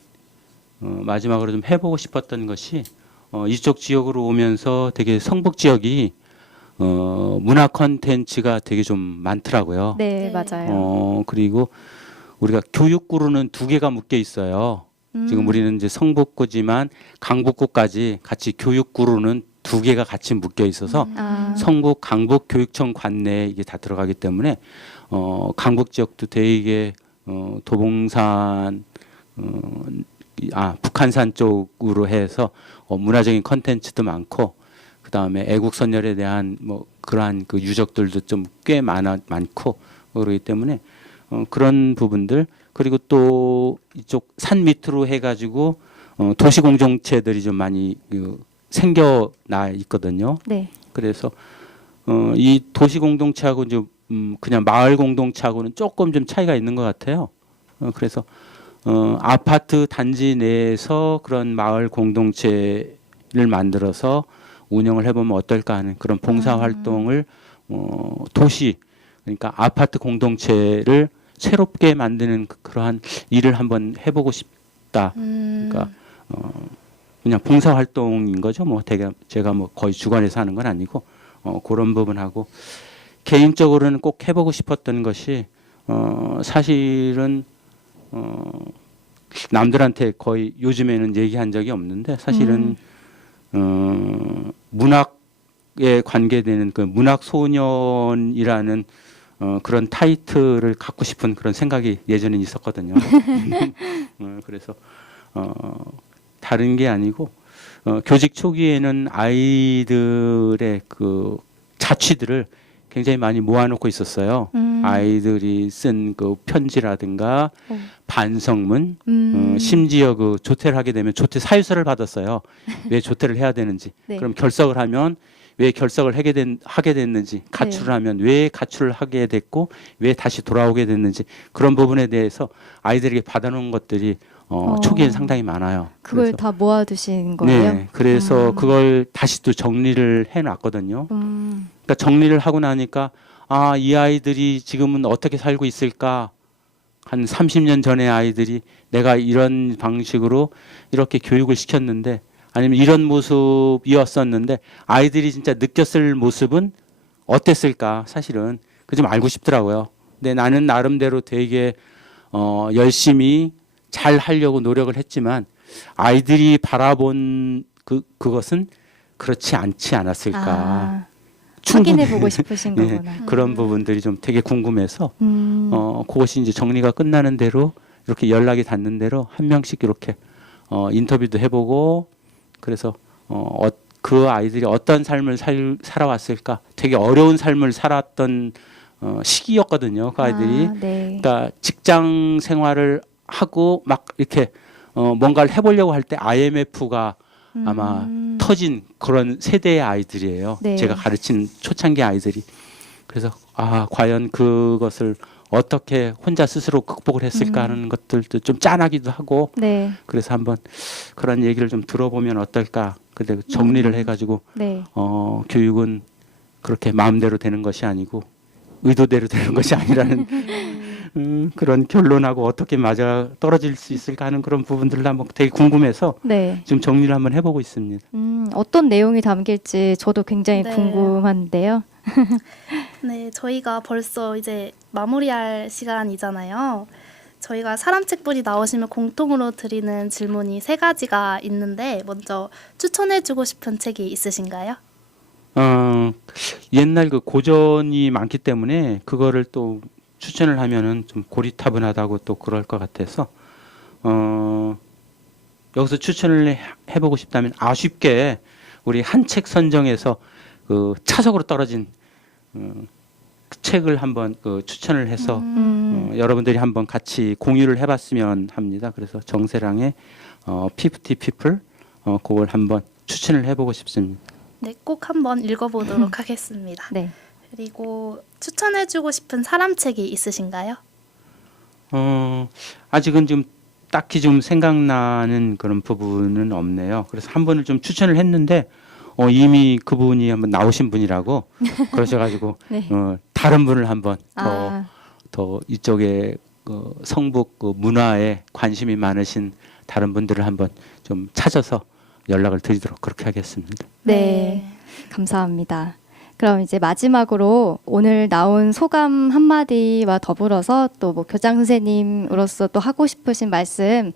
마지막으로 좀 해보고 싶었던 것이 이쪽 지역으로 오면서 되게 성북 지역이 문화 콘텐츠가 되게 좀 많더라고요. 네, 네. 맞아요. 그리고 우리가 교육구로는 두 개가 묶여 있어요. 지금 우리는 이제 성북구지만 강북구까지 같이 교육구로는 두 개가 같이 묶여 있어서 아, 성북 강북 교육청 관내에 이게 다 들어가기 때문에 강북 지역도 되게 도봉산 북한산 쪽으로 해서 문화적인 컨텐츠도 많고 그다음에 애국 선열에 대한 뭐 그러한 그 유적들도 좀 꽤 많고 그러기 때문에 그런 부분들 그리고 또 이쪽 산 밑으로 해가지고 도시 공동체들이 좀 많이 생겨나 있거든요. 네. 그래서 이 도시 공동체하고 이제 그냥 마을 공동체하고는 조금 좀 차이가 있는 것 같아요. 그래서 아파트 단지 내에서 그런 마을 공동체를 만들어서 운영을 해보면 어떨까 하는 그런 봉사 활동을 도시 그러니까 아파트 공동체를 새롭게 만드는 그러한 일을 한번 해보고 싶다. 그러니까 그냥 봉사 활동인 거죠. 뭐 되게 제가 뭐 거의 주관해서 하는 건 아니고 그런 부분하고 개인적으로는 꼭 해보고 싶었던 것이 사실은 남들한테 거의 요즘에는 얘기한 적이 없는데 사실은 문학에 관계되는 그 문학 소년이라는 그런 타이틀을 갖고 싶은 그런 생각이 예전에 있었거든요. 그래서 다른 게 아니고 교직 초기에는 아이들의 그 자취들을 굉장히 많이 모아놓고 있었어요. 아이들이 쓴 그 편지라든가 반성문, 심지어 그 조퇴를 하게 되면 조퇴 사유서를 받았어요. 왜 조퇴를 해야 되는지. 네. 그럼 결석을 하면 왜 결석을 하게 됐는지, 가출을 하면 왜 가출을 하게 됐고, 왜 다시 돌아오게 됐는지 그런 부분에 대해서 아이들에게 받아놓은 것들이 초기엔 상당히 많아요. 그걸 그래서 다 모아두신 거예요? 네, 그래서 그걸 다시 또 정리를 해놨거든요. 그러니까 정리를 하고 나니까 이 아이들이 지금은 어떻게 살고 있을까? 한 30년 전의 아이들이 내가 이런 방식으로 이렇게 교육을 시켰는데 아니면 이런 모습이었었는데 아이들이 진짜 느꼈을 모습은 어땠을까? 사실은 그 좀 알고 싶더라고요. 근데 나는 나름대로 되게 열심히 잘 하려고 노력을 했지만 아이들이 바라본 그것은 그렇지 않지 않았을까? 확인해 보고 싶으신 네, 거구나. 그런 부분들이 좀 되게 궁금해서 그것이 이제 정리가 끝나는 대로 이렇게 연락이 닿는 대로 한 명씩 이렇게 인터뷰도 해보고 그래서 그 아이들이 어떤 삶을 살아왔을까? 되게 어려운 삶을 살았던 시기였거든요. 그 아이들이. 네. 그러니까 직장 생활을 하고 막 이렇게 뭔가를 해보려고 할 때 IMF가 아마 터진 그런 세대의 아이들이에요. 네. 제가 가르친 초창기 아이들이. 그래서 과연 그것을 어떻게 혼자 스스로 극복을 했을까 하는 것들도 좀 짠하기도 하고 네. 그래서 한번 그런 얘기를 좀 들어보면 어떨까. 근데 정리를 해가지고 네. 교육은 그렇게 마음대로 되는 것이 아니고 의도대로 되는 것이 아니라는 그런 결론하고 어떻게 맞아 떨어질 수 있을까 하는 그런 부분들을 한번 되게 궁금해서 네. 지금 정리를 한번 해보고 있습니다. 어떤 내용이 담길지 저도 굉장히 네. 궁금한데요. 네, 저희가 벌써 이제 마무리할 시간이잖아요. 저희가 사람책분이 나오시면 공통으로 드리는 질문이 3가지가 있는데 먼저 추천해주고 싶은 책이 있으신가요? 옛날 그 고전이 많기 때문에 그거를 또 추천을 하면은 좀 고리타분하다고 또 그럴 것 같아서 여기서 추천을 해보고 싶다면 아쉽게 우리 한 책 선정해서 그 차석으로 떨어진 그 책을 한번 추천을 해서 여러분들이 한번 같이 공유를 해봤으면 합니다. 그래서 정세랑의 50 People 그걸 한번 추천을 해보고 싶습니다. 네, 꼭 한번 읽어보도록 하겠습니다. 네. 그리고 추천해주고 싶은 사람책이 있으신가요? 아직은 좀 딱히 좀 생각나는 그런 부분은 없네요. 그래서 한 분을 좀 추천을 했는데 이미 그분이 한번 나오신 분이라고 그러셔가지고 네. 다른 분을 한번 아, 더 이쪽에 성북 문화에 관심이 많으신 다른 분들을 한번 좀 찾아서 연락을 드리도록 그렇게 하겠습니다. 네. 감사합니다. 그럼 이제 마지막으로 오늘 나온 소감 한마디와 더불어서 또 뭐 교장 선생님으로서 또 하고 싶으신 말씀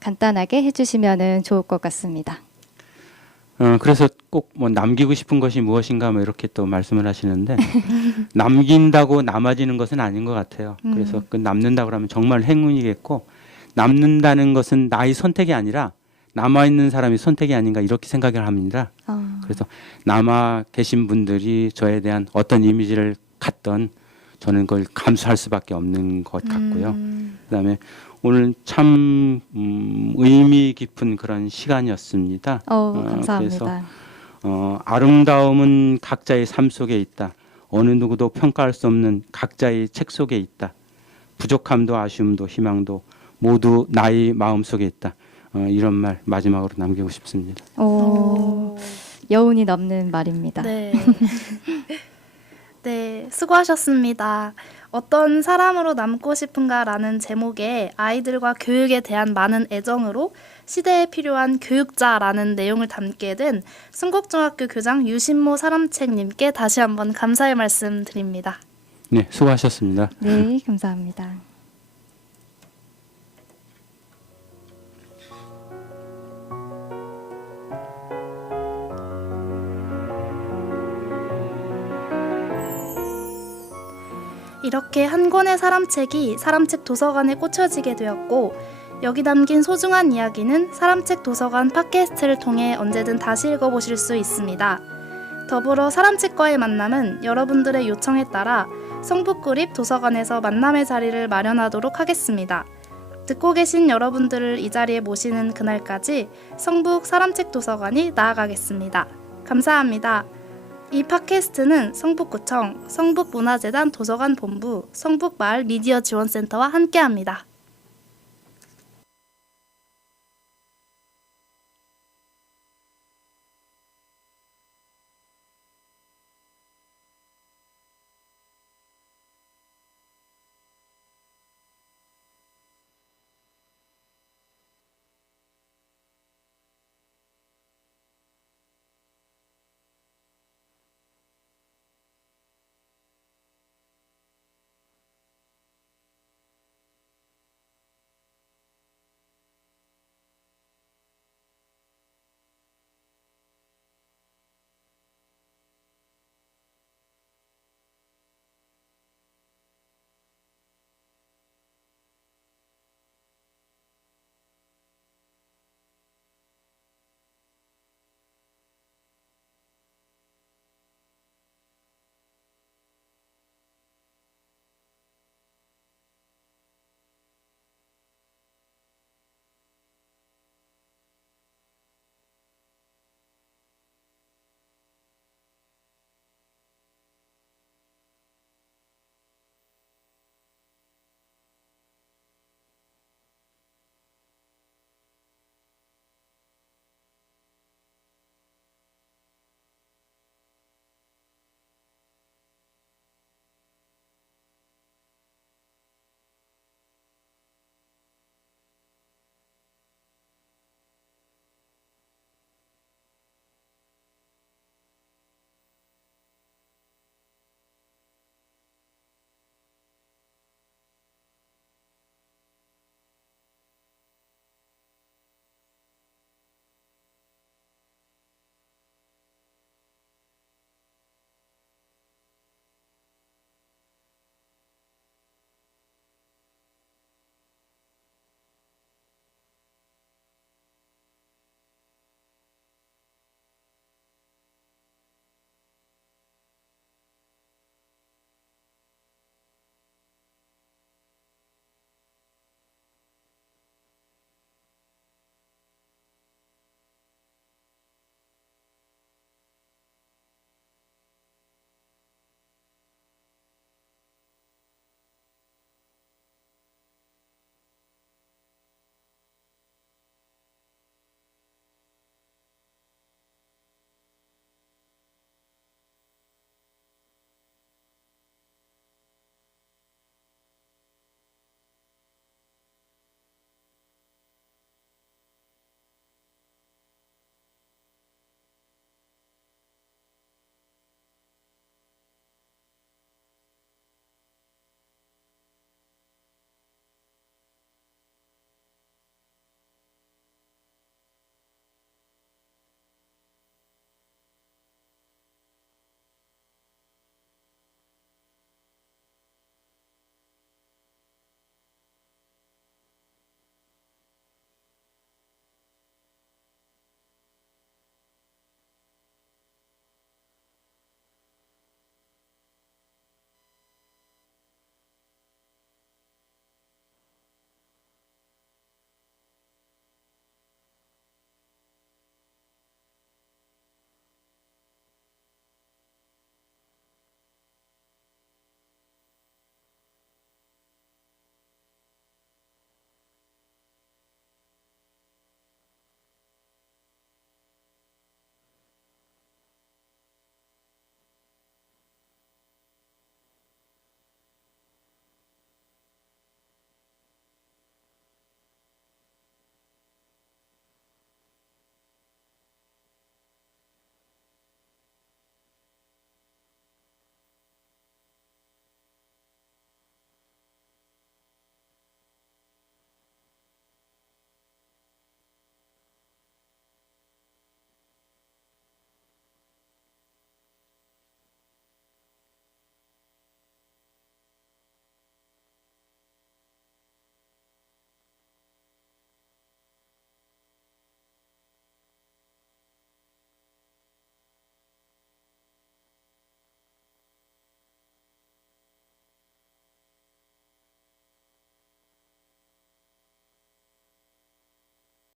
간단하게 해주시면 좋을 것 같습니다. 그래서 꼭 뭐 남기고 싶은 것이 무엇인가 뭐 이렇게 또 말씀을 하시는데 남긴다고 남아지는 것은 아닌 것 같아요. 그래서 그 남는다고 그러면 정말 행운이겠고 남는다는 것은 나의 선택이 아니라 남아있는 사람이 선택이 아닌가 이렇게 생각을 합니다. 그래서 남아 계신 분들이 저에 대한 어떤 이미지를 갖던 저는 그걸 감수할 수밖에 없는 것 같고요. 그다음에 오늘 참 의미 깊은 그런 시간이었습니다. 감사합니다. 그래서 아름다움은 각자의 삶 속에 있다. 어느 누구도 평가할 수 없는 각자의 책 속에 있다. 부족함도 아쉬움도 희망도 모두 나의 마음 속에 있다. 이런 말 마지막으로 남기고 싶습니다. 여운이 넘는 말입니다. 네. 네, 수고하셨습니다. 어떤 사람으로 남고 싶은가라는 제목의 아이들과 교육에 대한 많은 애정으로 시대에 필요한 교육자라는 내용을 담게 된 순곡중학교 교장 유신모 사람책님께 다시 한번 감사의 말씀 드립니다. 네, 수고하셨습니다. 네, 감사합니다. 이렇게 한 권의 사람책이 사람책 도서관에 꽂혀지게 되었고 여기 담긴 소중한 이야기는 사람책 도서관 팟캐스트를 통해 언제든 다시 읽어보실 수 있습니다. 더불어 사람책과의 만남은 여러분들의 요청에 따라 성북구립 도서관에서 만남의 자리를 마련하도록 하겠습니다. 듣고 계신 여러분들을 이 자리에 모시는 그날까지 성북 사람책 도서관이 나아가겠습니다. 감사합니다. 이 팟캐스트는 성북구청, 성북문화재단 도서관 본부, 성북마을 미디어 지원센터와 함께합니다.